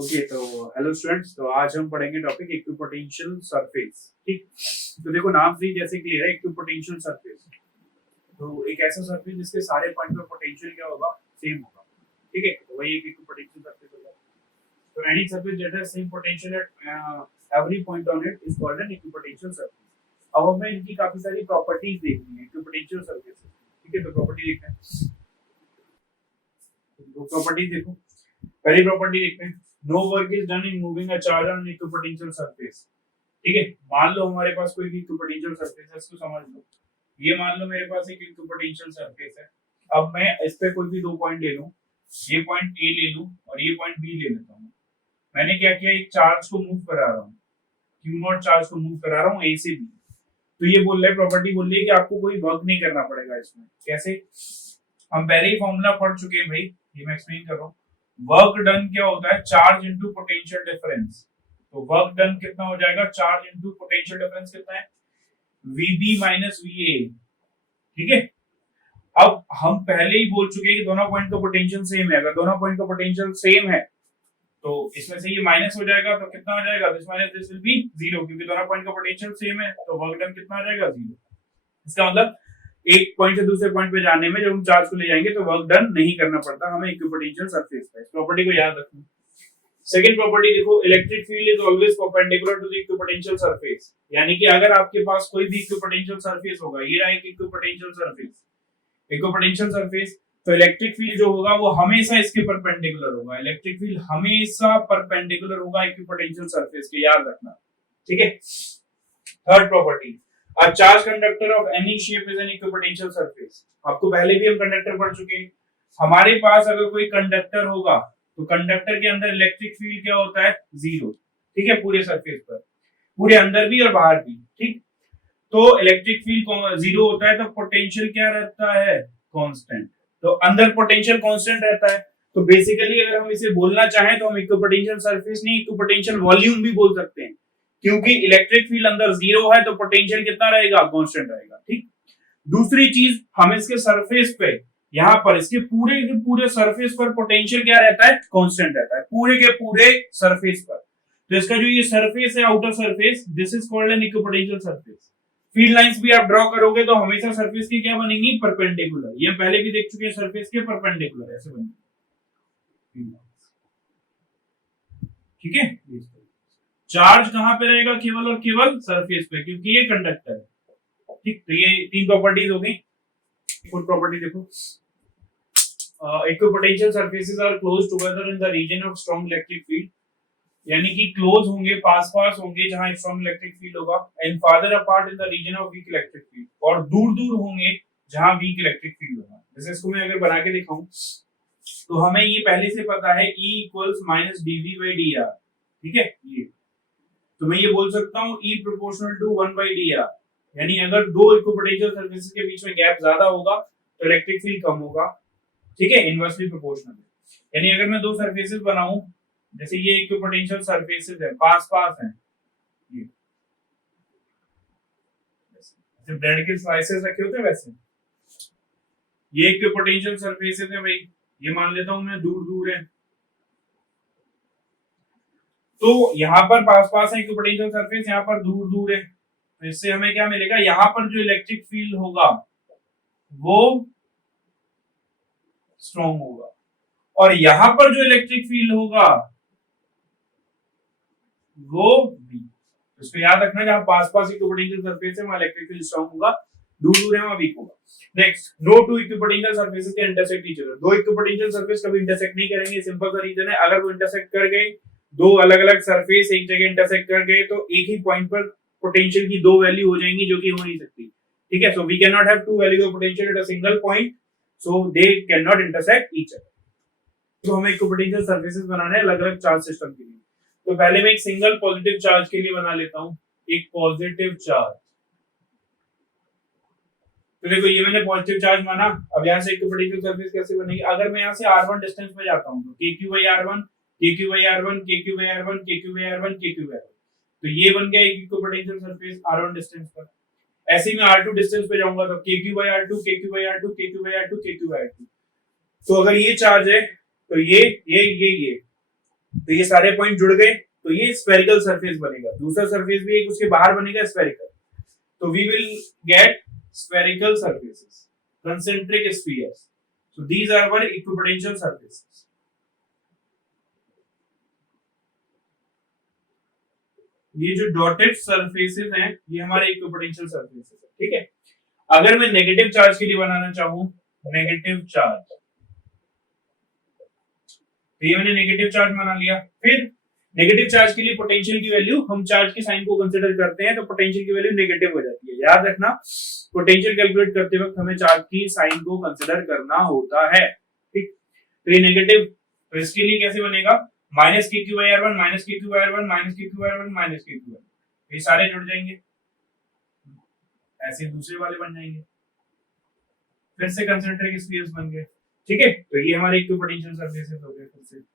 Okay तो hello students, तो आज हम पढ़ेंगे टॉपिक इक्विपोटेंशियल सरफेस। ठीक, तो देखो नाम से ही जैसे क्लियर है, इक्विपोटेंशियल सरफेस तो एक ऐसा सरफेस जिसके सारे पॉइंट पर पोटेंशियल क्या होगा, सेम होगा। ठीक है, तो वही एक इक्विपोटेंशियल सरफेस होगा। तो any surface that has same potential at every point on it is called an equipotential surface. अब हमें इनकी काफी सारी प्रॉपर्टीज देखनी है इक्विपोटेंशियल सरफेस। ठीक है, तो प्रॉपर्टी देखते हैं। तो प्रॉपर्टी देखो, पहली प्रॉपर्टी देखते हैं, no work is done in moving a charge on equipotential surface. ठीक है, मान लो हमारे पास कोई भी इक्विपोटेंशियल सरफेस है, इसको समझ लो। ये मान लो मेरे पास एक इक्विपोटेंशियल सरफेस है। अब मैं इस पे कोई भी दो पॉइंट ले लूं, ये पॉइंट ए ले लूं और ये पॉइंट बी ले लेता हूं। मैंने क्या किया, एक चार्ज को मूव करा रहा हूं, क्यू नॉट चार्ज को मूव करा रहा हूं ए से बी। तो ये बोल रहा है, प्रॉपर्टी बोल रही है कि आपको कोई वर्क नहीं करना पड़ेगा इसमें। कैसे? हम पहले ही फॉर्मूला पढ़ चुके हैं भाई, ये मैं एक्सप्लेन कर रहा हूं। वर्क डन क्या होता है, चार्ज इनटू पोटेंशियल डिफरेंस। तो वर्क डन कितना हो जाएगा, चार्ज इनटू पोटेंशियल डिफरेंस कितना है, VB माइनस VA। ठीक है, अब हम पहले ही बोल चुके हैं कि दोनों पॉइंट का पोटेंशियल सेम है। अगर दोनों पॉइंट का पोटेंशियल सेम है तो इसमें से ये माइनस हो जाएगा, तो कितना हो जाएगा, this minus this will be zero, क्योंकि दोनों पॉइंट का पोटेंशियल सेम है। तो वर्क डन कितना आ जाएगा, जीरो। इसका मतलब एक पॉइंट से दूसरे पॉइंट पे जाने में जब हम चार्ज को ले जाएंगे तो वर्क डन नहीं करना पड़ता हमें इक्विपोटेंशियल सरफेस पे। इस प्रॉपर्टी को याद रखना। सेकंड प्रॉपर्टी देखो, electric field is always perpendicular to the equipotential surface. यानी कि अगर आपके पास कोई भी इक्विपोटेंशियल सरफेस होगा, ये रहा एक इक्विपोटेंशियल सरफेस, इक्विपोटेंशियल सरफेस, तो इलेक्ट्रिक फील्ड जो होगा वो हमेशा इसके परपेंडिकुलर होगा। इलेक्ट्रिक फील्ड हमेशा परपेंडिकुलर होगा इक्विपोटेंशियल सरफेस के, याद रखना। ठीक है। Third property, A charge conductor of any shape is an equipotential surface। आपको पहले भी हम कंडक्टर पढ़ चुके हैं। हमारे पास अगर कोई कंडक्टर होगा तो कंडक्टर के अंदर इलेक्ट्रिक फील्ड क्या होता है, जीरो। ठीक है, पूरे सरफेस पर, पूरे अंदर भी और बाहर भी। ठीक, तो इलेक्ट्रिक फील्ड जीरो होता है तो पोटेंशियल क्या रहता है, कांस्टेंट। तो अंदर पोटेंशियल कांस्टेंट रहता है। तो बेसिकली अगर हम इसे बोलना चाहें तो हम इक्विपोटेंशियल सरफेस नहीं, इक्विपोटेंशियल वॉल्यूम भी बोल सकते हैं, क्योंकि इलेक्ट्रिक फील्ड अंदर जीरो है तो पोटेंशियल कितना रहेगा, कांस्टेंट रहेगा। ठीक, दूसरी चीज, हम इसके सरफेस पे, यहाँ पर इसके पूरे के पूरे सरफेस पर पोटेंशियल क्या रहता है, कांस्टेंट रहता है, पूरे के पूरे सरफेस पर। तो इसका जो ये सरफेस है, outer surface, this is called an equipotential surface. Field lines भी आप ड्रॉ करोगे तो हमेशा सरफेस की क्या बनेंगी, परपेंडिकुलर। ये पहले भी देख चुके हैं, सरफेस के परपेंडिकुलर ऐसे बनेंगे। ठीक है, चार्ज कहां पे रहेगा, केवल और केवल सरफेस पे, क्योंकि ये कंडक्टर है। ठीक, तो ये तीन प्रॉपर्टीज हो गई। फुल प्रॉपर्टी देखो, equipotential surfaces are close together in the region of strong electric field. यानी कि क्लोज होंगे, पास पास होंगे जहां स्ट्रांग इलेक्ट्रिक फील्ड होगा, and farther apart in the region of weak electric field, और दूर दूर होंगे जहां वीक इलेक्ट्रिक फील्ड होगा। जैसे इसको मैं अगर बना के दिखाऊं तो हमें ये पहले से पता है, E इक्वल्स माइनस dV/dr। ठीक है, ये तो मैं ये बोल सकता हूँ E प्रोपोर्शनल टू 1/dr। यानी अगर दो इक्विपोटेंशियल सरफेसेस के बीच में गैप ज्यादा होगा तो इलेक्ट्रिक फील्ड कम होगा। ठीक है, इनवर्सली प्रोपोर्शनल। यानी अगर मैं दो सरफेसेस बनाऊं, जैसे ये इक्विपोटेंशियल सरफेसेस है, पास पास हैं, ये जैसे ब्रेड के स्लाइसेस रखे होते हैं वैसे ये इक्विपोटेंशियल सरफेसेस है भाई। ये मान लेता हूं मैं दूर दूर है, तो यहाँ पर पास पास है इक्विपोटेंशियल सरफेस, यहाँ पर दूर दूर है। तो इससे हमें क्या मिलेगा, यहाँ पर जो इलेक्ट्रिक फील्ड होगा वो स्ट्रॉन्ग होगा, और यहाँ पर जो इलेक्ट्रिक फील्ड होगा वो वीक। तो इसको याद रखना, जहां पास पास इक्विपोटेंशियल सरफेस है वहां इलेक्ट्रिक फील्ड स्ट्रॉन्ग होगा, दूर दूर है वहां वीक होगा। Next, no two equipotential surfaces can intersect each other. दो इक्विपोटेंशियल सरफेस कभी इंटरसेक्ट नहीं करेंगे। सिंपल सा रीजन है, अगर वो इंटरसेक्ट कर गए, दो अलग अलग सरफेस एक जगह इंटरसेक्ट कर गए, तो एक ही पॉइंट पर पोटेंशियल की दो वैल्यू हो जाएंगी, जो कि हो नहीं सकती। ठीक है, so we can not have two value of potential at a single point, so they can not intersect each other. तो हमें इक्विपोटेंशियल सरफेसेस बनाने हैं अलग अलग चार्ज सिस्टम के लिए। तो पहले मैं एक सिंगल पॉजिटिव चार्ज के लिए बना लेता हूं, एक पॉजिटिव चार्ज। तो देखो, ये मैंने पॉजिटिव चार्ज माना। अब यहाँ से इक्विपोटेंशियल सरफेस कैसे बनेगी, अगर मैं यहाँ से r1 डिस्टेंस पे जाता हूँ तो kq/r1 kq/r1 kq/r1 kq/r1 kq/r1, तो ये बन गया एक इक्विपोटेंशियल सरफेस r1 डिस्टेंस पर। ऐसे ही मैं r2 डिस्टेंस पे जाऊंगा तो kq/r2 kq/r2 kq/r2 kq/r2। तो अगर ये चार्ज है तो ये तो ये सारे पॉइंट जुड़ गए, तो ये स्फेरिकल सरफेस बनेगा। दूसरा सरफेस भी एक उसके बाहर बनेगा स्फेरिकल, तो we will get spherical surfaces, concentric spheres. So these are our equipotential surfaces. ये जो डॉटेड सरफेसेस हैं ये हमारे इक्विपोटेंशियल सरफेसेस है, ठीक है। अगर मैं नेगेटिव चार्ज के लिए बनाना चाहूं, नेगेटिव चार्ज, तो ये मैंने नेगेटिव चार्ज बना लिया। फिर नेगेटिव चार्ज के लिए पोटेंशियल की वैल्यू, हम चार्ज के साइन को कंसीडर करते हैं तो पोटेंशियल की वैल्यू नेगेटिव हो जाती है। याद रखना, पोटेंशियल कैलकुलेट करते वक्त हमें चार्ज की साइन को कंसीडर करना होता है, ठीक। तो ये नेगेटिव, तो इसके लिए कैसे बनेगा, minus K Q by R one, minus K Q by R one, minus K Q by R one, minus K Q, ये सारे जुड़ जाएंगे, ऐसे दूसरे वाले बन जाएंगे, फिर से कंसेंट्रिक स्फीयर्स बन गए, ठीक है। तो ये हमारे इक्विपोटेंशियल सरफेसेस हो गए। फिर से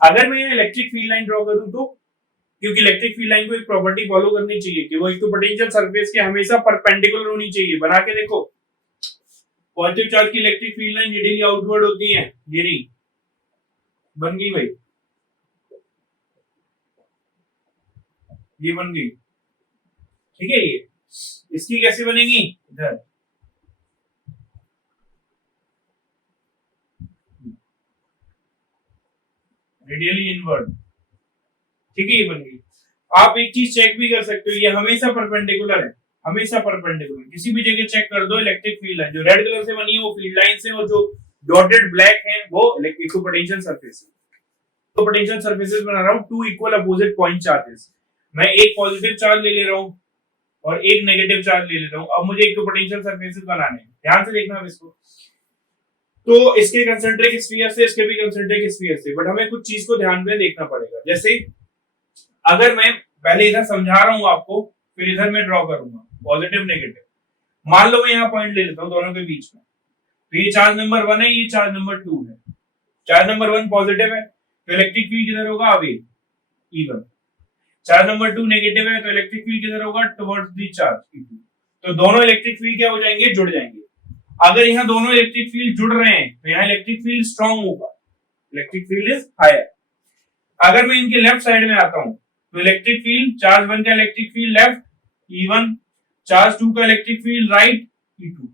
अगर मैं इलेक्ट्रिक फील्ड लाइन ड्रॉ करूं तो, क्योंकि इलेक्ट्रिक फील्ड लाइन को एक प्रॉपर्टी फॉलो करनी चाहिए कि वो इक्विपोटेंशियल सरफेस के हमेशा परपेंडिकुलर होनी चाहिए। बना के देखो, पॉजिटिव चार्ज की इलेक्ट्रिक फील्ड लाइन जेडीली आउटवर्ड होती है, ये नहीं बन गई भाई, ये बन गई, ठीक है। ये इसकी कैसे बनेगी, इधर रेडियली इनवर्ड, ठीक है, ये बन गई। आप एक चीज चेक भी कर सकते हो, ये हमेशा परपेंडिकुलर है, हमेशा परपेंडिकुलर, किसी भी जगह चेक कर दो इलेक्ट्रिक फील्ड लाइन जो रेड कलर से बनी है वो फील्ड लाइन से, और जो डॉटेड ब्लैक है वो इक्विपोटेंशियल सरफेस है। तो पोटेंशियल सरफेसेस बना रहा हूं, two equal opposite point charges, मैं एक पॉजिटिव चार्ज ले रहा हूं और एक नेगेटिव चार्ज ले रहा हूं। अब मुझे इक्विपोटेंशियल सरफेसेस बनाने हैं, ध्यान से देखना अब इसको। तो इसके कंसेंट्रिक स्फीयर से, इसके भी कंसेंट्रिक स्फीयर से, बट हमें कुछ चीज को ध्यान में देखना पड़ेगा। जैसे अगर मैं पहले इधर समझा रहा हूं आपको, फिर इधर मैं ड्रॉ करूंगा पॉजिटिव नेगेटिव, मान लो मैं यहाँ पॉइंट ले लेता हूँ दोनों के बीच में, तो ये चार्ज नंबर 1 है, ये चार्ज नंबर 2 है। चार्ज नंबर 1 पॉजिटिव है तो इलेक्ट्रिक फील्ड किधर होगा, away, E1। Charge number 2 negative है तो इलेक्ट्रिक फील्ड किधर होगा, टुवर्ड्स द चार्ज E2। तो दोनों इलेक्ट्रिक फील्ड क्या हो जाएंगे, जुड़ जाएंगे। अगर यहाँ दोनों इलेक्ट्रिक फील्ड जुड़ रहे हैं तो यहाँ इलेक्ट्रिक फील्ड स्ट्रांग होगा, इलेक्ट्रिक फील्ड इज हायर। अगर मैं इनके लेफ्ट साइड में आता हूं तो इलेक्ट्रिक फील्ड, चार्ज 1 का electric field left E1, charge 2 का इलेक्ट्रिक फील्ड राइट E2,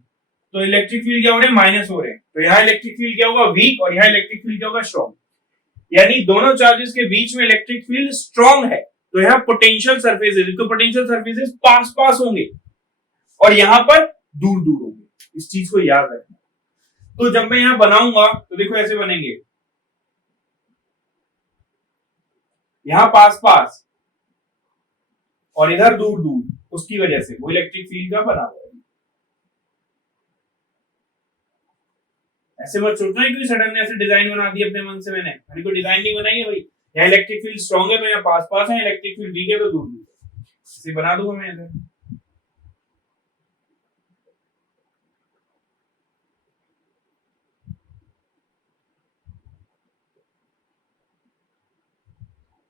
तो इलेक्ट्रिक फील्ड क्या हो रहे हैं, माइनस हो रहे हैं। तो यहाँ इलेक्ट्रिक फील्ड क्या होगा, वीक, और यहाँ इलेक्ट्रिक फील्ड क्या होगा, स्ट्रॉन्ग। यानी दोनों चार्जेस के बीच में इलेक्ट्रिक फील्ड स्ट्रॉन्ग है, तो यहाँ पोटेंशियल सरफेसेस, इक्विपोटेंशियल सरफेसेस पास पास होंगे और यहाँ पर दूर दूर होंगे, इस चीज को याद रखना। तो जब मैं यहाँ बनाऊंगा तो देखो ऐसे बनेंगे, यहाँ पास पास और इधर दूर दूर, उसकी वजह से वो इलेक्ट्रिक फील्ड का बना हुआ है। ऐसे मत सोचना कि सडन ऐसे डिजाइन बना दी अपने मन से, मैंने कोई डिजाइन नहीं बनाई है भाई। यहाँ इलेक्ट्रिक फील्ड स्ट्रॉन्ग है तो यहाँ पास पास है, इलेक्ट्रिक फील्ड वीक है तो दूर दूर, इसे बना दूंगा मैं इधर।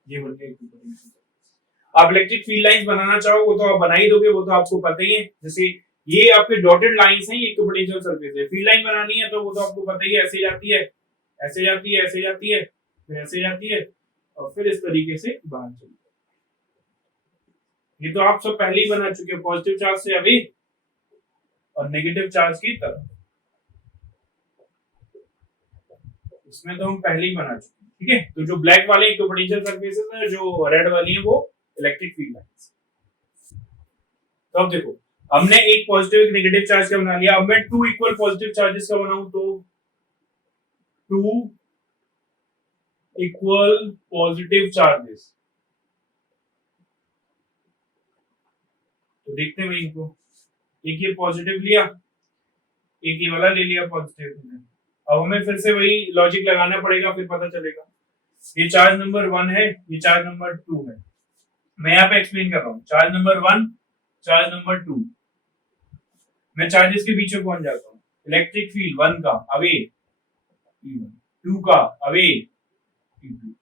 ये बन गया। आप इलेक्ट्रिक फील्ड लाइंस बनाना चाहो वो तो आप बना ही दोगे, वो तो आपको पता ही है। जैसे ये आपके डॉटेड लाइंस हैं, ये इक्विपोटेंशियल सरफेस है। फील्ड लाइन बनानी है तो वो तो आपको पता ही है, ऐसे जाती है, ऐसे जाती है, ऐसे जाती है, फिर ऐसे जाती है और फिर इस तरीके से बाहर चली है। ये तो आप सब पहले ही बना चुके हो, पॉजिटिव चार्ज से अभी और नेगेटिव चार्ज की तरफ, इसमें तो हम पहले ही बना चुके हैं, ठीक है। तो जो ब्लैक वाले इक्विपोटेंशियल सरफेसेस हैं, जो रेड वाली है वो इलेक्ट्रिक फील्ड लाइंस। तो अब देखो, हमने एक पॉजिटिव एक नेगेटिव चार्ज का बना लिया। अब मैं टू इक्वल पॉजिटिव चार्जेस का बनाऊं तो टू इक्वल पॉजिटिव चार्जेस, तो देखते हैं भाई इनको, एक ये पॉजिटिव लिया, एक ये वाला ले लिया पॉजिटिव। अब हमें फिर से वही लॉजिक लगाना पड़ेगा, फिर पता चलेगा। ये चार्ज नंबर 1 है, ये चार्ज नंबर 2 है। मैं यहाँ पे एक्सप्लेन कर रहा हूँ, चार्ज नंबर 1, चार्ज नंबर 2। मैं चार्जेस के पीछे पहुंच जाता हूँ। इलेक्ट्रिक फील्ड 1 का अवे E1, 2 का अवे E2।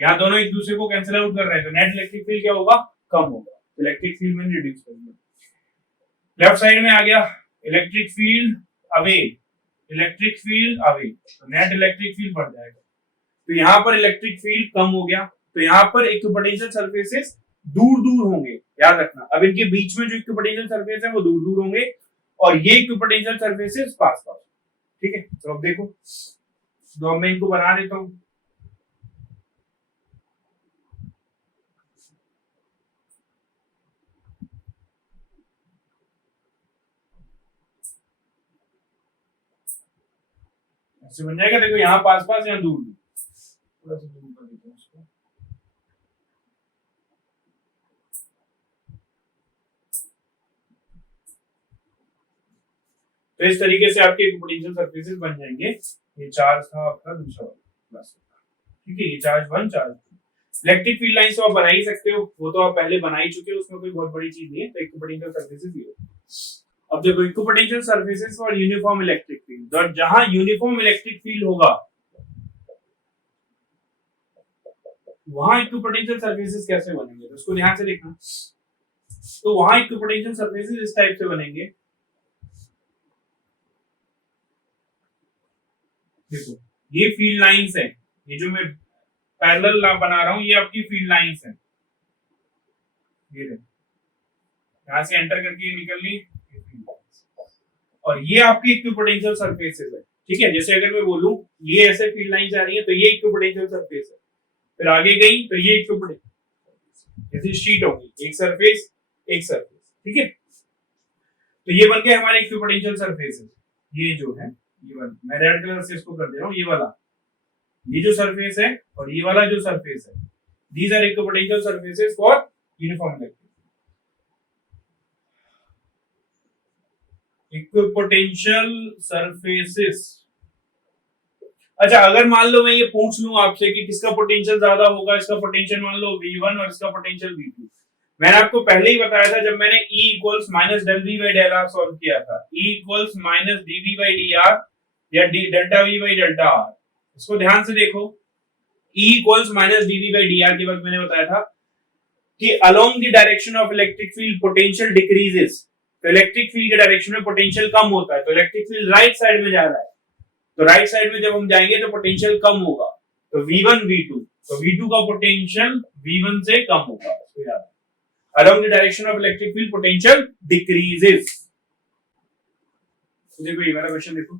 यहाँ दोनों एक दूसरे को कैंसिल आउट कर रहे हैं तो नेट इलेक्ट्रिक फील्ड क्या होगा, कम होगा। इलेक्ट्रिक फील्ड में रिड्यूस कर दिया। लेफ्ट साइड में आ गया, electric field away, electric field away, तो नेट इलेक्ट्रिक फील्ड बढ़ जाएगा। तो यहाँ पर इलेक्ट्रिक फील्ड कम हो गया, तो यहाँ पर इक्विपोटेंशियल सरफेसेस दूर दूर होंगे, याद रखना। अब इनके बीच में जो इक्विपोटेंशियल सरफेस है वो दूर दूर होंगे और ये इक्विपोटेंशियल सरफेसेस पास पास। ठीक है, तो अब देखो, तो मैं इनको बना देता हूं। ऐसे बन जाएगा, देखो यहाँ पास पास, यहाँ दूर दूर, थोड़ा सा दूर कर देता हूं इसको। तो इस तरीके से आपके इक्विपोटेंशियल सरफेसेस बन जाएंगे। ये चार्ज था आपका दूसरा प्लस, ठीक है, ये charge 1 charge 2। Electric field lines तो आप बना ही सकते हो, वो तो आप पहले बना ही चुके हो, उसमें कोई बहुत बड़ी चीज नहीं है। तो इक्विपोटेंशियल सरफेसेस ये हो। अब देखो equipotential surfaces for uniform electric field, और जहां यूनिफॉर्म इलेक्ट्रिक फील्ड होगा वहां इक्विपोटेंशियल सरफेसेस कैसे बनेंगे, तो उसको ध्यान से देखना। तो वहां इक्विपोटेंशियल सरफेसेस इस टाइप से बनेंगे। देखो ये फील्ड लाइंस है, ये जो मैं पैरेलल बना रहा हूं ये आपकी फील्ड लाइंस है। ये यहां से एंटर करके निकल ली, और ये आपकी इक्विपोटेंशियल सरफेसेस है। ठीक है, जैसे अगर मैं बोलूं ये ऐसे फील्ड लाइन जा रही है तो ये इक्विपोटेंशियल सरफेस है, फिर आगे गई तो ये इक्विपोटेंशियल, जैसे शीट होगी, एक सरफेस एक सरफेस। ठीक है, तो ये बन गए हमारे इक्विपोटेंशियल सरफेसेस। ये जो है ये वाला, मैं रेड कलर से इसको कर दे रहा हूं, ये वाला, ये जो सरफेस है और ये वाला जो सरफेस है, these are equipotential surfaces for uniform electric. Equipotential surfaces. अच्छा, अगर मान लो मैं ये पूछ लूं आपसे कि किसका पोटेंशियल ज्यादा होगा, इसका पोटेंशियल मान लो V1 और इसका पोटेंशियल V2। मैंने आपको पहले ही बताया था जब मैंने E equals minus del V by del R solve किया था, E equals minus dV by dr या delta V by delta R। इसको ध्यान से देखो, E equals minus dV by dr के वक्त मैंने बताया था कि along the direction of electric field potential decreases. तो इलेक्ट्रिक फील्ड के डायरेक्शन में पोटेंशियल कम होता है, तो इलेक्ट्रिक फील्ड राइट साइड में जा रहा है, तो राइट साइड में जब हम जाएंगे तो पोटेंशियल कम होगा, तो V1 V2, तो V2 का पोटेंशियल V1 से कम होगा, इसको याद है। Along the direction of electric field potential decreases. देखो ये वाला क्वेश्चन देखो,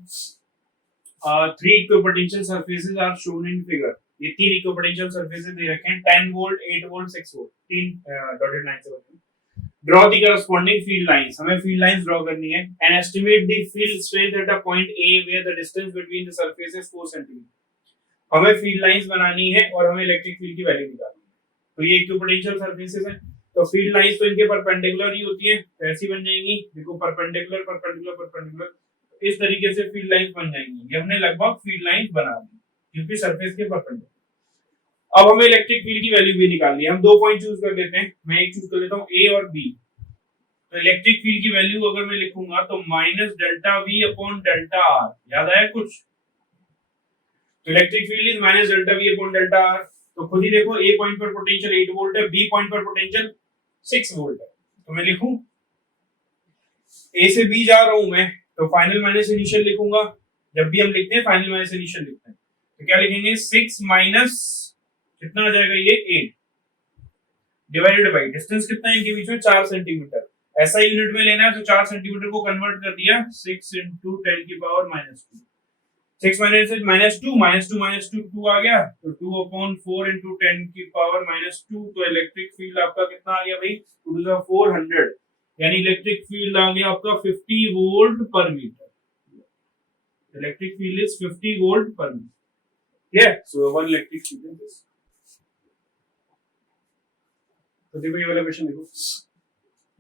3 equipotential surfaces are shown in figure. ये 3 इक्विपोटेंशियल सरफेसेस दे रखे हैं, 10 volt, 8 volt, 6 volt, 3 dotted line से बने। Draw the corresponding field lines, हमें फील्ड लाइंस ड्रॉ करनी है, and estimate the field strength at a point A where the distance between the surfaces 4 centimetre. हमें field lines बनानी है और हमें इलेक्ट्रिक फील्ड की वैल्यू निकालनी है। तो ये इक्विपोटेंशियल सरफेसेस हैं, तो फील्ड लाइंस तो इनके परपेंडिकुलर ही होती है, ऐसी बन जाएंगी। देखो परपेंडिकुलर परपेंडिकुलर परपेंडिकुलर, इस तरीके से फील्ड लाइंस बन जाएंगी। ये हमने लगभग फील्ड लाइंस बना दी क्योंकि सरफेस के परपेंडिकुलर। अब हमें इलेक्ट्रिक फील्ड की वैल्यू भी निकालनी है, हम 2 पॉइंट चूज कर लेते हैं। मैं एक चूज कर लेता हूं A और B। तो इलेक्ट्रिक फील्ड की वैल्यू अगर मैं लिखूंगा तो minus delta V upon delta R, याद आया कुछ? तो electric field is minus delta V upon delta R। तो खुद ही देखो, A पॉइंट पर पोटेंशियल 8 वोल्ट है, B पॉइंट पर पोटेंशियल 6 वोल्ट है, तो मैं लिखूं A से B जा रहा हूं मैं, तो फाइनल माइनस इनिशियल लिखूंगा। जब भी हम लिखते हैं फाइनल माइनस इनिशियल लिखते हैं, तो क्या लिखेंगे, 6 माइनस कितना आ जाएगा ये 8 डिवाइडेड बाई डिस्टेंस कितना है इनके बीच में 4 सेंटीमीटर। ऐसा यूनिट में लेना है तो 4 सेंटीमीटर को कन्वर्ट कर दिया 6 into 10 की पावर -2। 6 माइनस 2 माइनस 2 2 आ गया, तो 2 अपॉन 4 into 10 की पावर -2। तो इलेक्ट्रिक फील्ड आपका कितना आ गया भाई, 2 to the 400, यानी इलेक्ट्रिक फील्ड आ गया आपका 50 volt per metre. Electric field is 50 volt per metre. ठीक है, so one electric field is this. तो देखो ये वाला क्वेश्चन देखो,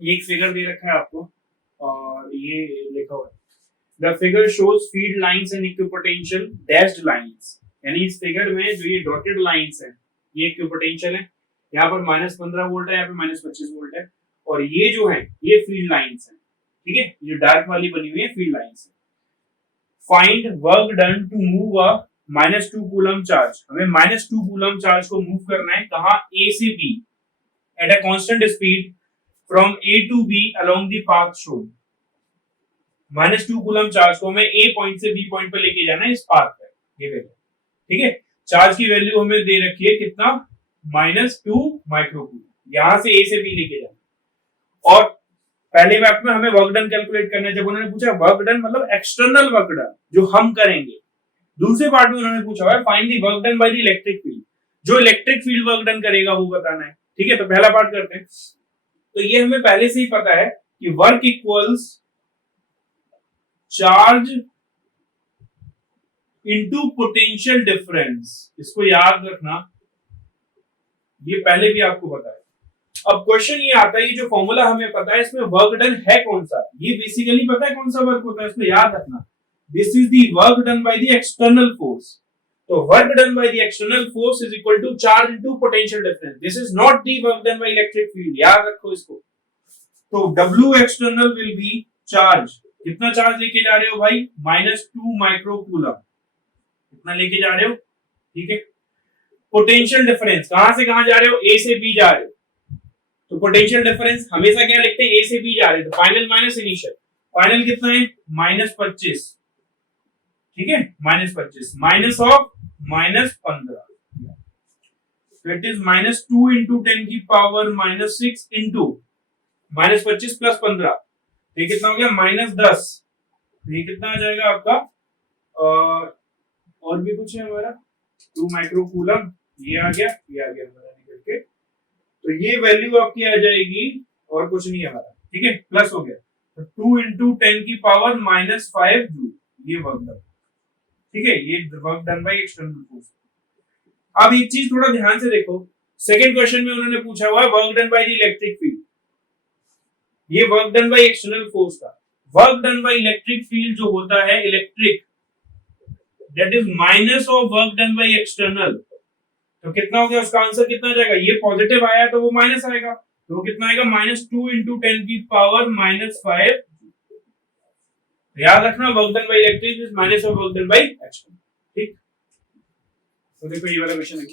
ये एक फिगर दे रखा है आपको और ये लिखा हुआ है, the figure shows field lines and equipotential dashed lines. यानी इस फिगर में जो ये डॉटेड लाइंस है ये इक्विपोटेंशियल है, यहाँ पर -15 वोल्ट है, यहाँ पे -25 वोल्ट है, और ये जो है ये फील्ड लाइंस है। ठीक है, ये डार्क वाली बनी हुई है फील्ड लाइंस है। Find work done to move a -2 coulomb charge. हमें -2 कूलम चार्ज को मूव करना है, कहां, A से B at a constant speed from A to B along the path shown। -2 coulomb charge को हमें ए पॉइंट से बी पॉइंट पे लेके जाना है इस पाथ पे, ये वैल्यू, ठीक है। चार्ज की वैल्यू हमें दे रखी है कितना, -2 माइक्रो कूलम, यहां से ए से बी लेके जाना। और पहले मैप में हमें वर्क डन कैलकुलेट करना है। जब उन्होंने पूछा वर्क डन मतलब एक्सटर्नल वर्क डन जो हम करेंगे, दूसरे पार्ट में उन्होंने पूछा है find the work done by the electric field, जो इलेक्ट्रिक फील्ड वर्क डन करेगा वो बताना है, ठीक है। तो पहला पार्ट करते हैं। तो ये हमें पहले से ही पता है कि work equals charge into potential difference, इसको याद रखना, ये पहले भी आपको पता है। अब क्वेश्चन ये आता है, ये जो फॉर्मूला हमें पता है इसमें वर्क डन है कौन सा, ये बेसिकली पता है कौन सा वर्क होता है, इसमें याद रखना this is the work done by the external force. तो work done by the external force is equal to charge into potential difference, this is not the work done by electric field, याद रखो इसको। तो W external will be charge, कितना charge लेके जा रहे हो भाई, -2 माइक्रो कूलम, कितना लेके जा रहे हो, ठीक है। पोटेंशियल डिफरेंस कहां से कहां जा रहे हो, ए से बी जा रहे हो, तो पोटेंशियल डिफरेंस हमेशा क्या लिखते हैं, ए से बी जा रहे हैं, तो फाइनल माइनस इनिशियल, फाइनल कितना है -25, ठीक है, -25 माइनस ऑफ -15, तो इट इज -2 इंटू 10 की पावर -6 इंटू -25 प्लस 15, ये कितना हो गया -10, ये कितना आ जाएगा आपका, और भी कुछ है हमारा 2 माइक्रो कूलम, ये आ गया, ये आ गया हमारा निकल के, तो ये वैल्यू आपकी आ जाएगी, और कुछ नहीं हमारा, ठीक है, प्लस हो गया, तो 2 इंटू 10 की पावर -5 जूल, ये वर्क डन, ठीक है, ये work done by external force. अब एक चीज थोड़ा ध्यान से देखो, सेकंड क्वेश्चन में उन्होंने पूछा हुआ है work done by the electric field, ये work done by external force का, work done by electric field जो होता है electric, that is minus of work done by external, तो कितना हो गया, उसका आंसर कितना आ जाएगा, ये पॉजिटिव आया तो वो माइनस आएगा, तो वो कितना आएगा, -2 इंटू 10 की पावर -5, याद रखना work done by electric is minus of work done by external, ठीक। तो देखो ये वाला क्वेश्चन है,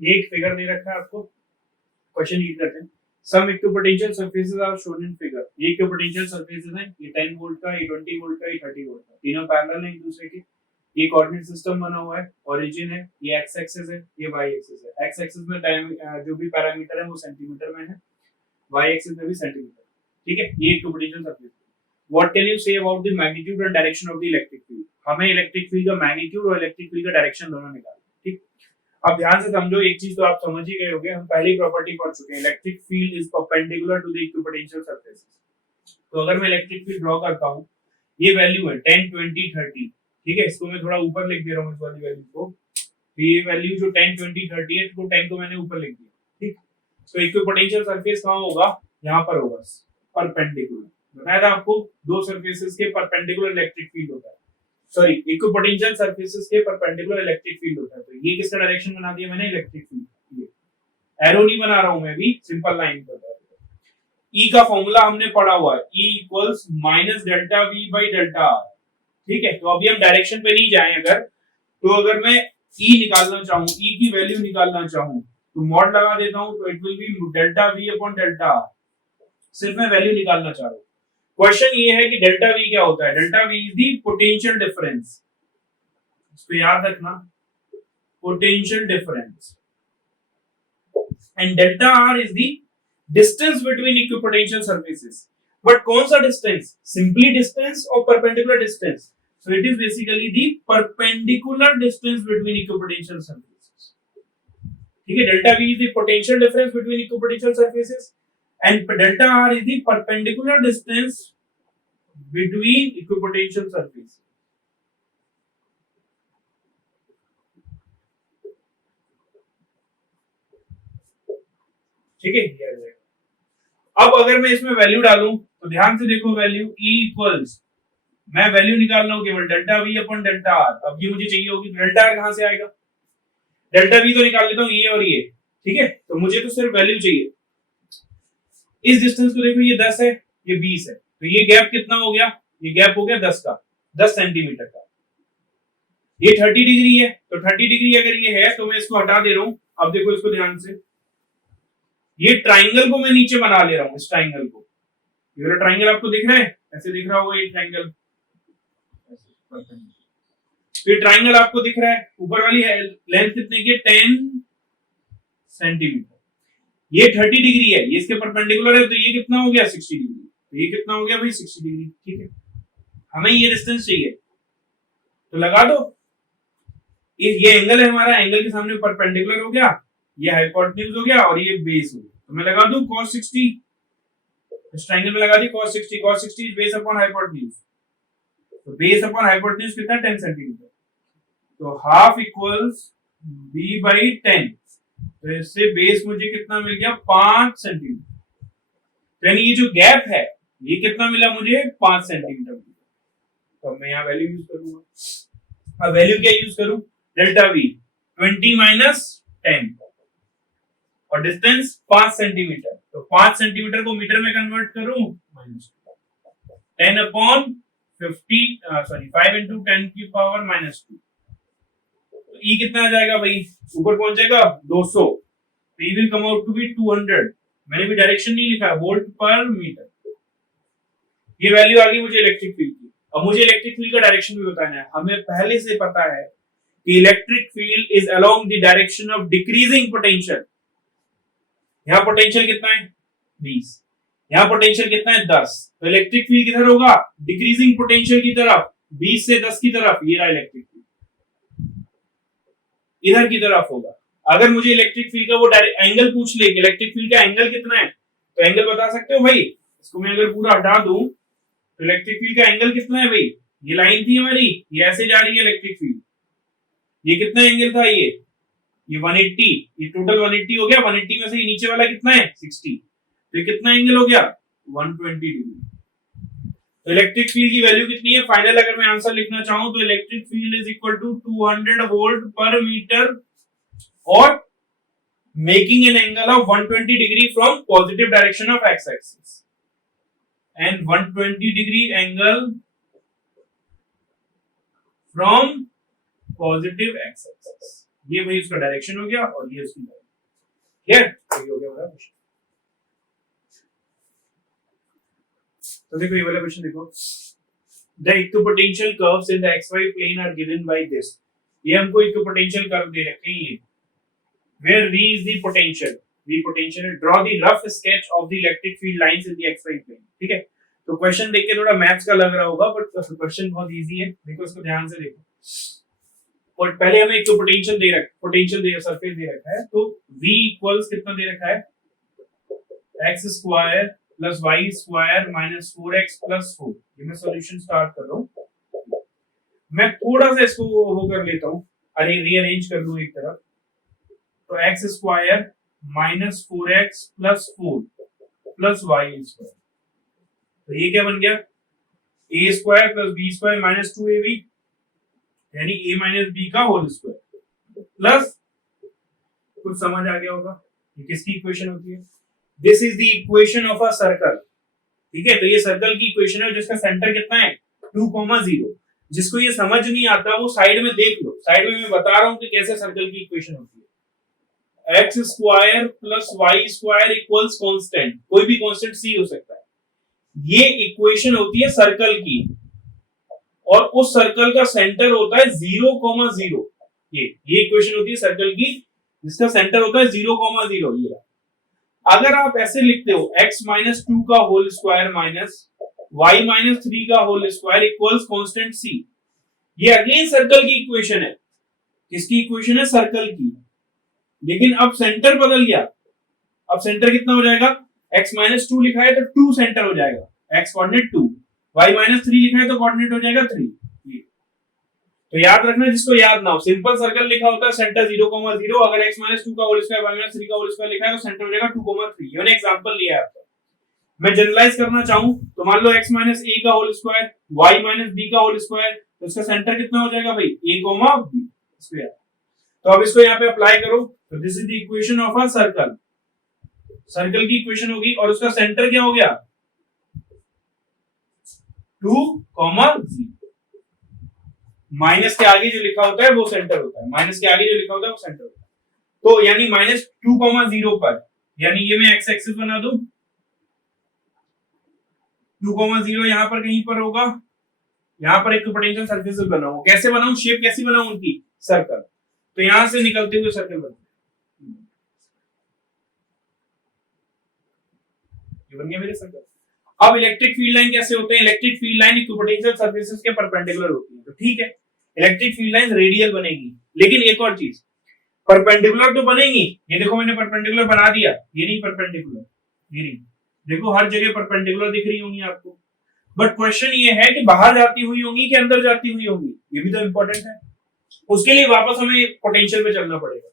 ये एक फिगर दे रखा है आपको, क्वेश्चन रीड करते हैं। Some equipotential surfaces are shown in figure, ये इक्विपोटेंशियल सरफेसेस हैं, ये 10 वोल्ट का, ये 20 वोल्ट का, ये 30 वोल्ट का, तीनों पैरेलल हैं एक दूसरे के, ये कोऑर्डिनेट सिस्टम बना हुआ है, ओरिजिन है, ये एक्स एक्सिस है, ये वाई एक्सिस है, एक्स एक्सिस में जो भी पैरामीटर है वो सेंटीमीटर में है, वाई एक्सिस में भी सेंटीमीटर, ठीक है, ये equipotential surface. What can you say about the magnitude and direction of the electric field, हमें इलेक्ट्रिक फील्ड का मैग्नीट्यूड और इलेक्ट्रिक फील्ड का डायरेक्शन दोनों निकालना, ठीक। अब ध्यान से समझो, एक चीज तो आप समझ ही गए होंगे, हम पहली प्रॉपर्टी पढ़ चुके हैं, electric field is perpendicular to the equipotential surfaces. तो अगर मैं इलेक्ट्रिक फील्ड ड्रॉ करता हूं, ये वैल्यू है 10 20 30, ठीक है, इसको मैं थोड़ा ऊपर लिख दे रहा हूं इस वाली वैल्यू को, तो ये वैल्यू जो 10 20 30 है, तो 10 को मैंने ऊपर लिख दिया, ठीक। तो इक्विपोटेंशियल सरफेस कहां होगा, यहां पर होगा, परपेंडिकुलर, बताया था आपको, दो सरफेसेस के परपेंडिकुलर इलेक्ट्रिक फील्ड होता है, सॉरी इक्विपोटेंशियल सरफेसेस के परपेंडिकुलर इलेक्ट्रिक फील्ड होता है। तो ये किसका डायरेक्शन बना दिया मैंने, इलेक्ट्रिक फील्ड, ये एरो नहीं बना रहा हूं मैं भी, सिंपल लाइन बता रहा हूं। E का फॉर्मूला हमने पढ़ा हुआ है, E equals -delta V by delta R, ठीक है। तो अभी हम डायरेक्शन पे नहीं जाएं, अगर तो अगर मैं E निकालना चाहूं, E की वैल्यू निकालना चाहूं, तो मॉड लगा देता हूं, तो it will be delta V upon delta R, सिर्फ मैं वैल्यू निकालना चाह रहा हूं। क्वेश्चन ये है कि डेल्टा V क्या होता है, delta V is the potential difference, इसको याद रखना, potential difference, and delta R is the distance between equipotential surfaces. But कौन सा डिस्टेंस, सिंपली डिस्टेंस और perpendicular distance, so it is basically the perpendicular distance between equipotential surfaces, ठीक है। Delta V is the potential difference between equipotential surfaces and delta R is the perpendicular distance between equipotential surfaces, ठीक है। अब अगर मैं इसमें value डालूं, तो ध्यान से देखो, वैल्यू E इक्वल्स, मैं वैल्यू निकाल रहा हूं केवल delta V upon delta R, अब ये मुझे चाहिए होगी, डेल्टा R कहां से आएगा, डेल्टा V तो निकाल लेता हूं, ये और ये, ठीक है, तो मुझे तो सिर्फ वैल्यू चाहिए। इस डिस्टेंस को देखो, ये 10 है, ये 20 है, तो ये गैप कितना हो गया, ये गैप हो गया 10 का, 10 सेंटीमीटर का, ये 30 डिग्री है, तो 30 डिग्री अगर ये है तो मैं इसको हटा दे रहा हूं। अब देखो इसको ध्यान से, ये ट्राइंगल को मैं नीचे बना ले रहा हूं, इस ट्राइंगल को, ये वाला ट्राइंगल आपको दिख रहा है, ऐसे दिख रहा होगा ये ट्राइंगल, परपेंडिकुलर। तो ये ट्राइंगल आपको दिख रहा है, ऊपर वाली है लेंथ कितने की 10 सेंटीमीटर, ये 30 डिग्री है, ये इसके परपेंडिकुलर है, तो ये कितना हो गया 60 डिग्री, तो ये कितना हो गया भाई 60 डिग्री। ठीक है, हमें ये डिस्टेंस चाहिए तो लगा दो, ये एंगल है हमारा, एंगल के सामने परपेंडिकुलर हो गया, ये हाइपोटेन्यूज हो गया और ये बेस हो गया, तो मैं लगा दूं cos 60, इस ट्रायंगल में लगा दी cos 60, cos 60 is base upon hypotenuse, तो बेस अपॉन हाइपोटेन्यूज कितना 10 सेंटीमीटर, तो हाफ इक्वल्स b by 10, तो इससे बेस मुझे कितना मिल गया 5 सेंटीमीटर, यानी ये जो गैप है ये कितना मिला मुझे 5 सेंटीमीटर। तो मैं यहाँ वैल्यू यूज करूंगा, अब वैल्यू क्या यूज करूं, डेल्टा v 20 माइनस 10 और डिस्टेंस 5 सेंटीमीटर, तो 5 सेंटीमीटर को मीटर में कन्वर्ट करूं माइनस 10 अपॉन 50 सॉरी 5 into 10 की पावर माइनस 2, तो e कितना आ जाएगा भाई, ऊपर पहुंच जाएगा 200, तो e will come out to be 200, मैंने भी डायरेक्शन नहीं लिखा, वोल्ट पर मीटर। ये वैल्यू आ गई मुझे इलेक्ट्रिक फील्ड की। अब मुझे इलेक्ट्रिक फील्ड का डायरेक्शन भी बताना है, हमें पहले से पता है कि electric field is along the direction of decreasing potential, यहां पोटेंशियल कितना है 20, यहां पोटेंशियल कितना है 10, तो इलेक्ट्रिक फील्ड किधर होगा डिक्रीजिंग पोटेंशियल की तरफ, 20 से 10 की तरफ, ये रहा इलेक्ट्रिक फील्ड इधर की तरफ होगा। अगर मुझे इलेक्ट्रिक फील्ड का वो एंगल पूछ ले, इलेक्ट्रिक फील्ड का एंगल कितना है, तो एंगल बता सकते हो भाई, इसको मैं अगर पूरा हटा दूं तो इलेक्ट्रिक फील्ड का एंगल कितना है भाई, ये लाइन थी हमारी, ये ऐसे जा रही है इलेक्ट्रिक फील्ड, ये कितना एंगल था ये 180, ये टोटल 180 हो गया, 180 में से ये नीचे वाला कितना है 60, तो ये कितना एंगल हो गया 120 डिग्री। तो इलेक्ट्रिक फील्ड की वैल्यू कितनी है फाइनल, अगर मैं आंसर लिखना चाहूं तो electric field is equal to 200 volt per metre और making an angle of 120 degree from positive direction of x axis and 120 degree angle from positive x axis, ये भाई उसका डायरेक्शन हो गया और ये उसकी क्लियर, ये हो गया हमारा क्वेश्चन। तो देखो ये वाला क्वेश्चन देखो, the equipotential curves in the xy plane are given by this, ये हमको equipotential कर्व दे रखे हैं, ये where v is the potential, v potential है, draw the rough sketch of the electric field lines in the xy plane। ठीक है, तो question देख के थोड़ा मैथ्स का लग रहा होगा बट क्वेश्चन बहुत इजी है, देखो इसको ध्यान से देखो। और पहले हमें एक तो पोटेंशियल दे सरफेस दे रखा है, तो v इक्वल्स कितना दे रखा है x square plus y square minus 4x plus 4, ये मैं सॉल्यूशन स्टार्ट कर रहा हूं, मैं थोड़ा सा इसको वो कर लेता हूं, अरे रीअरेंज कर लूं एक तरफ, तो x square minus 4x plus 4 plus y square, तो ये क्या बन गया a square plus b square minus 2ab, यानी a माइनस b का होल स्क्वायर प्लस, कुछ समझ आ गया होगा ये किसकी इक्वेशन होती है, this is the equation of a circle. ठीक है, तो ये सर्कल की इक्वेशन है जिसका सेंटर कितना है 2,0, जिसको ये समझ नहीं आता वो साइड में देख लो, साइड में मैं बता रहा हूं कि कैसे सर्कल की इक्वेशन होती है, x square plus y square equals constant, कोई भी कांस्टेंट c हो सकता है, ये इक्वेशन होती है सर्कल की, और उस सर्कल का सेंटर होता है 0,0, ये इक्वेशन होती है सर्कल की जिसका सेंटर होता है 0,0। ये अगर आप ऐसे लिखते हो x माइनस 2 का whole square minus y minus 3 का whole square equals constant c, ये अगेन सर्कल की इक्वेशन है, किसकी इक्वेशन है सर्कल की, लेकिन अब सेंटर बदल गया, अब सेंटर कितना हो जाएगा, x माइनस 2 लिखा है तो 2 सेंटर हो जाएगा, x कोऑर्डिनेट 2, y माइनस 3 लिखा है तो कोऑर्डिनेट हो जाएगा 3। तो याद रखना, जिसको याद ना हो, सिंपल सर्कल लिखा होता है सेंटर 0,0, अगर x माइनस 2 का होल स्क्वायर y माइनस 3 का होल स्क्वायर लिखा है तो सेंटर हो जाएगा 2,3। मैंने एग्जांपल लिया है आपका, मैं जनरलाइज करना चाहूं तो मान लो x माइनस a का whole square y minus b का होल स्क्वायर, तो इसका सेंटर कितना हो जाएगा भाई a, b स्क्वायर। तो अब इसको यहाँ पे अप्लाई करो, तो this is the equation of a circle, circle की इक्वेशन होगी और उसका सेंटर क्या हो गया 2,0, माइनस के आगे जो लिखा होता है वो सेंटर होता है, माइनस के आगे जो लिखा होता है वो सेंटर होता है, तो यानी माइनस 2,0 पर, यानी ये मैं एक्स एक्सिस बना दूं, 2,0 यहां पर कहीं पर होगा, यहाँ पर एक पोटेंशियल सरफेस बनाऊं, कैसे बनाऊं, शेप कैसी बनाऊं उनकी, सर्कल, तो यहां से निकलते हुए सर्कल बनते हैं, ये बन गया मेरे सर्कल। अब इलेक्ट्रिक फील्ड लाइन कैसे होते हैं, electric field line equipotential surfaces के परपेंडिकुलर होती है, तो ठीक है इलेक्ट्रिक फील्ड लाइन रेडियल बनेगी, लेकिन एक और चीज, परपेंडिकुलर तो बनेगी, ये देखो मैंने परपेंडिकुलर बना दिया, ये नहीं परपेंडिकुलर, ये नहीं, देखो हर जगह परपेंडिकुलर दिख रही होंगी आपको, बट क्वेश्चन ये है कि बाहर जाती हुई होंगी कि अंदर जाती हुई होंगी, ये भी तो इंपॉर्टेंट है, उसके लिए वापस हमें पोटेंशियल पे चलना पड़ेगा।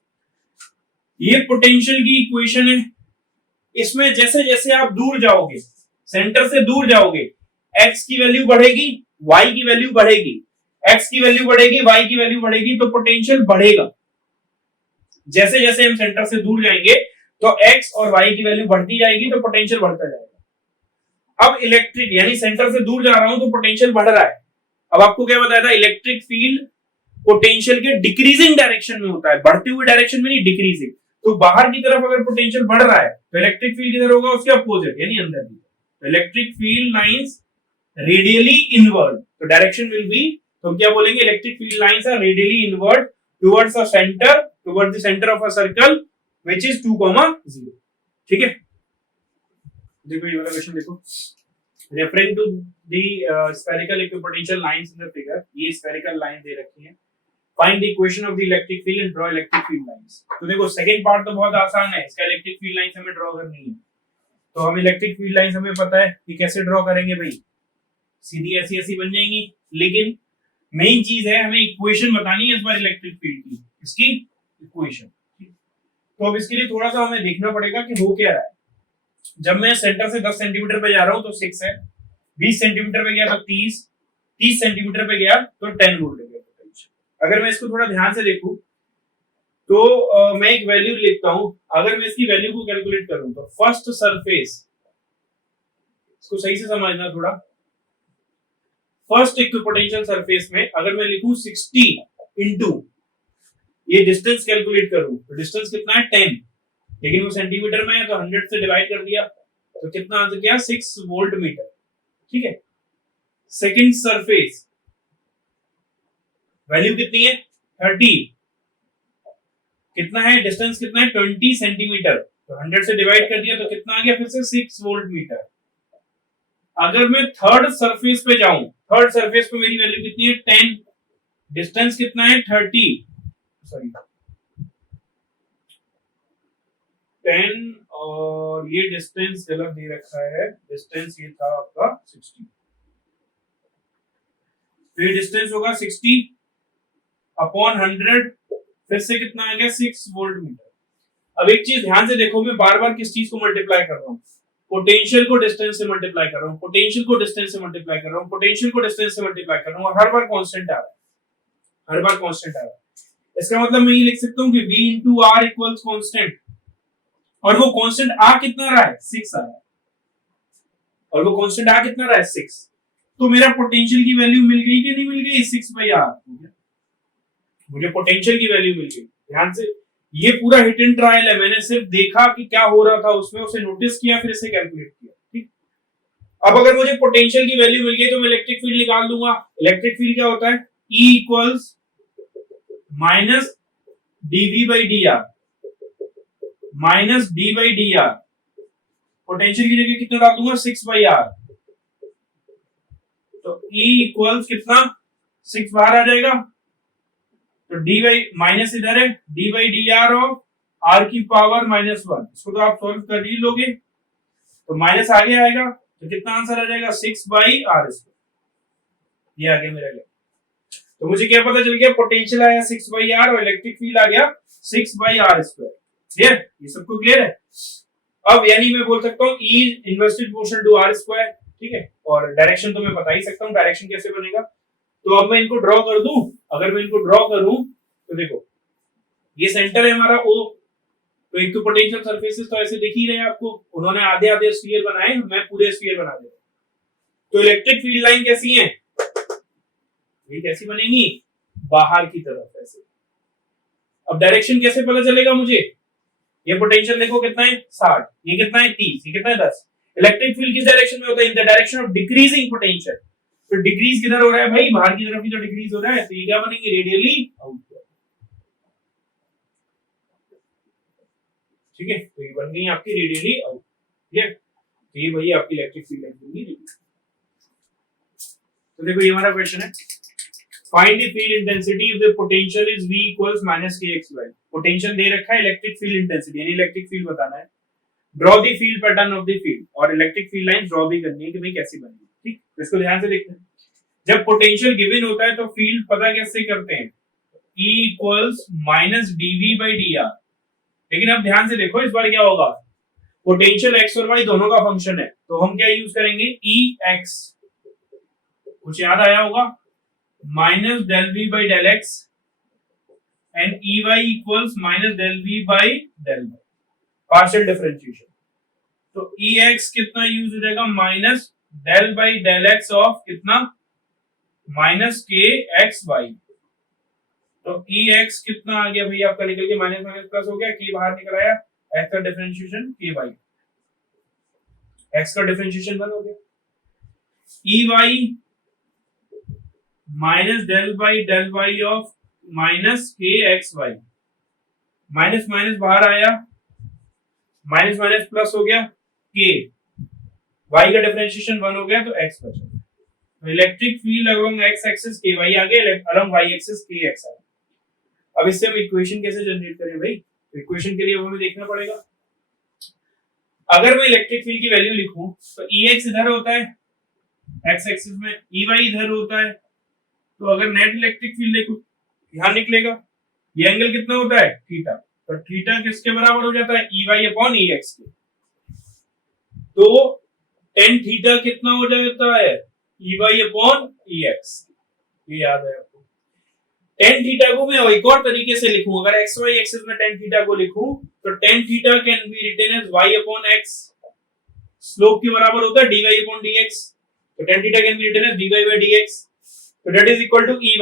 ये पोटेंशियल की इक्वेशन है, इसमें जैसे जैसे आप दूर जाओगे, सेंटर से दूर जाओगे, x की वैल्यू बढ़ेगी, y की वैल्यू बढ़ेगी, x की वैल्यू बढ़ेगी, y की वैल्यू बढ़ेगी, तो पोटेंशियल बढ़ेगा। जैसे जैसे हम सेंटर से दूर जाएंगे तो x और y की वैल्यू बढ़ती जाएगी, तो पोटेंशियल बढ़ता जाएगा। अब इलेक्ट्रिक यानी सेंटर से दूर जा रहा हूं तो पोटेंशियल बढ़ रहा है। अब आपको क्या बताया था, इलेक्ट्रिक फील्ड पोटेंशियल के डिक्रीजिंग डायरेक्शन में होता है, बढ़ते हुए डायरेक्शन में नहीं, डिक्रीजिंग। तो बाहर की तरफ अगर पोटेंशियल बढ़ रहा है तो इलेक्ट्रिक फील्ड किधर होगा, उसके अपोजिट यानी अंदर की। तो electric field lines radially inward, तो डायरेक्शन विल बी, तो क्या बोलेंगे, electric field lines are radially inward towards a centre, towards the centre of a circle which is 2, 0। ठीक है, देखो ये वाला क्वेश्चन देखो, referring to the spherical equipotential lines in the figure, ये स्फेरिकल लाइन दे रखी है, find the equation of the electric field and draw electric field lines. तो देखो सेकंड पार्ट तो बहुत आसान है, इसका इलेक्ट्रिक फील्ड लाइंस हमें ड्रॉ करनी है, तो हम इलेक्ट्रिक फील्ड लाइंस हमें पता है कि कैसे ड्रॉ करेंगे भाई, सीधी ऐसी ऐसी बन जाएंगी, लेकिन मेन चीज है हमें इक्वेशन बतानी है इस बार इलेक्ट्रिक फील्ड की, इसकी इक्वेशन। तो अब इसके लिए थोड़ा सा हमें देखना पड़ेगा कि हो क्या रहा है। जब मैं सेंटर से 10 सेंटीमीटर पे जा रहा हूं तो 6 है, 20 सेंटीमीटर पे गया तो 30, 30 सेंटीमीटर पे गया तो 10 वोल्ट है पोटेंशियल। अगर मैं इसको थोड़ा ध्यान से देखूं तो मैं एक वैल्यू लिखता हूं, अगर मैं इसकी वैल्यू को कैलकुलेट करूं तो फर्स्ट सरफेस, इसको सही से समझना थोड़ा, फर्स्ट इक्विपोटेंशियल सरफेस में अगर मैं लिखूं 60 इंटू ये डिस्टेंस कैलकुलेट करूं तो डिस्टेंस कितना है 10, लेकिन वो सेंटीमीटर में है तो 100 से डिवाइड कर दिया, तो कितना आंसर क्या, 6 वोल्ट मीटर। ठीक है, सेकंड सरफेस वैल्यू कितनी है 30, कितना है डिस्टेंस, कितना है 20 सेंटीमीटर, तो 100 से डिवाइड कर दिया तो कितना आ गया, फिर से 6 वोल्ट मीटर। अगर मैं थर्ड सरफेस पे जाऊं, थर्ड सरफेस पे मेरी वैल्यू कितनी है 10, डिस्टेंस कितना है 30, सॉरी 10, और ये डिस्टेंस गलत दे रखा है, डिस्टेंस ये था आपका 60, तो ये डिस्टेंस होगा 60 अपॉन 100, फिर से कितना आ गया 6 वोल्ट मीटर। अब एक चीज ध्यान से देखो, मैं बार बार किस चीज को मल्टीप्लाई कर रहा हूँ, पोटेंशियल को डिस्टेंस से मल्टीप्लाई कर रहा हूँ, पोटेंशियल को डिस्टेंस से मल्टीप्लाई कर रहा हूँ, पोटेंशियल को डिस्टेंस से मल्टीप्लाई कर रहा हूँ, और हर बार कांस्टेंट आ रहा है, हर बार कांस्टेंट आ रहा है। इसका मतलब मैं ये लिख सकता हूँ कि v into r equals constant, और वो कांस्टेंट आ कितना रहा है 6 आ रहा है, और वो कांस्टेंट आ कितना रहा है 6, तो मेरा पोटेंशियल की वैल्यू मिल गई कि नहीं मिल गई, 6/r, मुझे पोटेंशियल की वैल्यू मिल गई। ध्यान से, ये पूरा हिट एंड ट्रायल है, मैंने सिर्फ देखा कि क्या हो रहा था उसमें, उसे नोटिस किया, फिर इसे कैलकुलेट किया। ठीक, अब अगर मुझे पोटेंशियल की वैल्यू मिल गई तो मैं इलेक्ट्रिक फील्ड निकाल दूंगा। इलेक्ट्रिक फील्ड क्या होता है, E equals minus dv/dr minus d/dr, potential की जगह कितना डाल दूंगा 6/r, तो E इक्वल्स कितना 6 बाहर आ जाएगा, तो dy माइनस इधर है, d/dr ऑफ r की पावर -1, इसको तो आप सॉल्व कर ही लोगे, तो माइनस आगे आएगा, तो कितना आंसर आ जाएगा 6/r², ये आ गया मेरा लिए। तो मुझे क्या पता चल गया, पोटेंशियल आया 6/r और इलेक्ट्रिक फील्ड आ गया 6/r²। क्लियर, ये सबको क्लियर है। अब यानी मैं बोल सकता हूँ E inversely proportional to r², ठीक है, और डायरेक्शन तो मैं बता ही सकता हूँ, डायरेक्शन कैसे बनेगा। तो अब मैं इनको ड्रॉ कर दूं, अगर मैं इनको ड्रॉ करूं तो देखो ये सेंटर है हमारा O, तो एक तो पोटेंशियल सरफेसेस तो ऐसे दिख ही रहे हैं आपको, उन्होंने आधे आधे स्फीयर बनाए, मैं पूरे स्फीयर बना दे। तो इलेक्ट्रिक फील्ड लाइन कैसी है, ये कैसी बनेगी, बाहर की तरफ ऐसे। अब डायरेक्शन कैसे पता चलेगा मुझे, ये पोटेंशियल देखो कितना है 60, ये कितना है 30, ये कितना है 10। इलेक्ट्रिक फील्ड किस डायरेक्शन में होता है, in the direction of decreasing potential. तो डिक्रीज किधर हो रहा है भाई, बाहर की तरफ ही तो डिक्रीज हो रहा है, तो ये क्या बनेंगे, रेडियली आउटवर्ड। ठीक है, तो ये बन गई आपकी रेडियली आउट। क्लियर, तो ये भाई आपकी इलेक्ट्रिक फील्ड लाइन बन गई। तो देखो ये हमारा क्वेश्चन है, find the field intensity if the potential is v equals -kxy। Potential दे रखा है, इलेक्ट्रिक फील्ड इंटेंसिटी यानी इलेक्ट्रिक फील्ड बताना है। Draw the field pattern of the field, और इलेक्ट्रिक फील्ड लाइन ड्रॉ भी करनी है कि भाई कैसी बनेगी। ठीक, तो इसको ध्यान से देखते हैं। जब पोटेंशियल गिवन होता है तो फील्ड पता कैसे करते हैं, E इक्वल्स -dv/dr। लेकिन अब ध्यान से देखो, इस बार क्या होगा, पोटेंशियल x और y दोनों का फंक्शन है, तो हम क्या यूज करेंगे, Ex। कुछ याद आया होगा, -del-v/del-x and Ey equals -del-v/del-y, partial differentiation. तो Ex कितना यूज हो जाएगा, -del/del-x ऑफ कितना, -kxy। तो Ex कितना आ गया भाई आपका, निकल के माइनस माइनस प्लस हो गया, k बाहर निकल आया, x का डिफरेंशिएशन ky, x का डिफरेंशिएशन 1 हो गया। Ey -del/del-y of -kxy, minus minus बाहर आया, माइनस माइनस प्लस हो गया, k, y का डिफरेंशिएशन 1 हो गया, तो x बचा। तो electric field along x axis ky आ गया, अलोंग y एक्सिस kx आ गया। अब इससे हम इक्वेशन कैसे जनरेट करें भाई, तो इक्वेशन के लिए हमें देखना पड़ेगा। अगर मैं इलेक्ट्रिक फील्ड की वैल्यू लिखूं तो Ex इधर होता है x एक्सिस में, Ey इधर होता है, तो अगर नेट इलेक्ट्रिक फील्ड देखो यहां निकलेगा, ये एंगल कितना होता है, थीटा, तो थीटा किसके बराबर हो जाता है, Ey/Ex के। तो tan थीटा कितना हो जाता है, Ey/Ex। ये याद है आपको। tan थीटा को मैं एक और तरीके से लिखूं, अगर xy एक्सिस में tan थीटा को लिखूं तो tan theta can be written as y/x, slope के बराबर होता है dy/dx, तो tan theta can be written as dy/dx, तो that is equal to Ey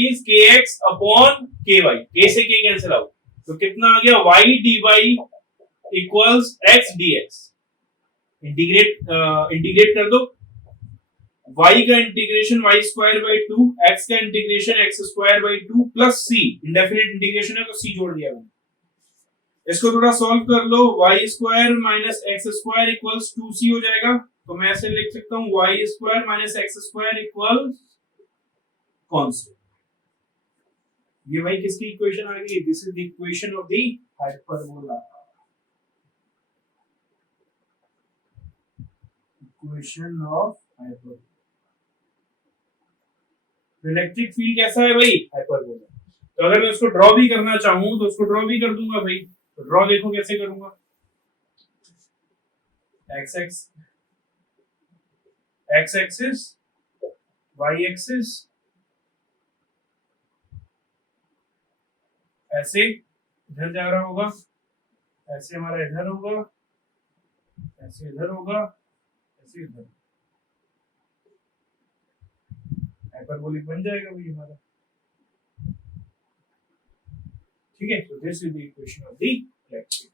is kx upon ky, k से k कैंसिल आउट, तो कितना आ गया, y dy equals x dx। Integrate कर दो, y का इंटीग्रेशन y²/2, x का integration x²/2 plus c, indefinite integration है तो c जोड़ दिया मैंने। इसको थोड़ा सॉल्व कर लो, y² - x² इक्वल्स 2c हो जाएगा, तो मैं ऐसे लिख सकता हूं y² - x² इक्वल्स कांस्टेंट। ये भाई किसकी इक्वेशन आ गई, this is the equation of the hyperbola, equation of hyperbola. Electric field कैसा है भाई, हाइपरबोला। तो अगर मैं उसको ड्रॉ भी करना चाहूं तो उसको ड्रॉ भी कर दूंगा भाई, तो ड्रॉ देखो कैसे करूंगा, x एक्सिस, y एक्सिस, ऐसे इधर जा रहा होगा, ऐसे हमारा इधर होगा, ऐसे इधर होगा, ऐसे इधर, हाइपरबोलिक बन जाएगा भाई हमारा। ठीक है, तो this is the equation of the electric.